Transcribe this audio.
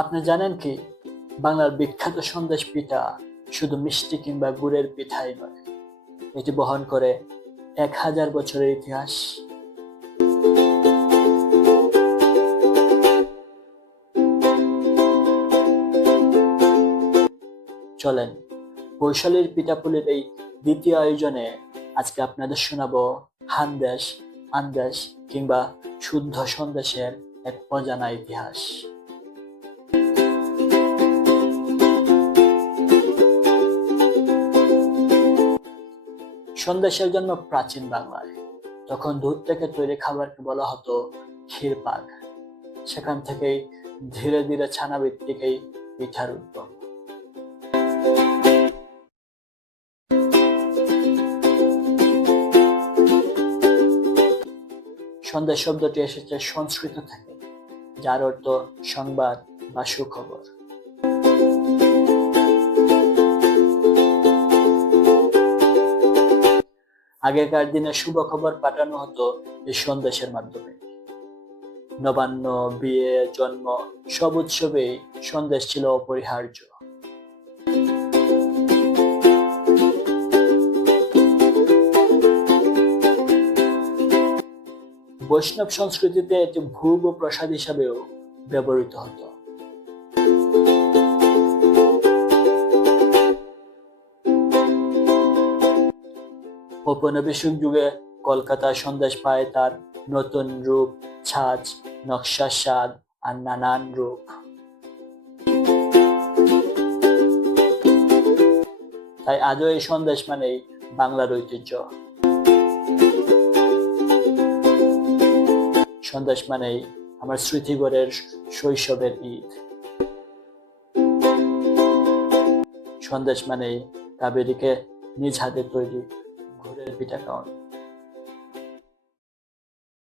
আপনি জানেন কি, বাংলার বিখ্যাত সন্দেশ পিঠা শুধু মিষ্টি কিংবা গুড়ের পিঠাই নয়, এটি বহন করে 1000 বছরের ইতিহাস। চলেন, বৈশালীর পিঠাপুলির এই দ্বিতীয় আয়োজনে আজকে আপনাদের শোনাবো হানদেশ, আন্দেশ কিংবা শুদ্ধ সন্দেশের এক অজানা ইতিহাস। সন্দেশের জন্ম প্রাচীন বাংলায়। তখন দুধ থেকে তৈরি খাবারকে বলা হতো ক্ষীরপাক। সেখান থেকেই ধীরে ধীরে ছানা ভিত্তিক এই পিঠার উদ্ভব। সন্দেশ শব্দটি এসেছে সংস্কৃত থেকে, যার অর্থ সংবাদ বা সুখবর। আগেকার দিনে শুভ খবর পাঠানো হতো এই সন্দেশের মাধ্যমে। নবান্ন, বিয়ে, জন্ম সব উৎসবেই সন্দেশ ছিল অপরিহার্য। বৈষ্ণব সংস্কৃতিতে এটি ভোগ ও প্রসাদ হিসাবেও ব্যবহৃত হতো। ঔপনিবেশিক যুগে কলকাতার সন্দেশ পায় তার নতুন রূপ, ছাঁচ, নকশার স্বাদ আর নানান রূপ। তাই আজও এই সন্দেশ মানেই বাংলার ঐতিহ্য। সন্দেশ মানেই আমার স্মৃতিভরের শৈশবের ঈদ। সন্দেশ মানেই কাবেরীকে নিজ হাতে তৈরি গুড়ের পিঠা খাওয়ানো।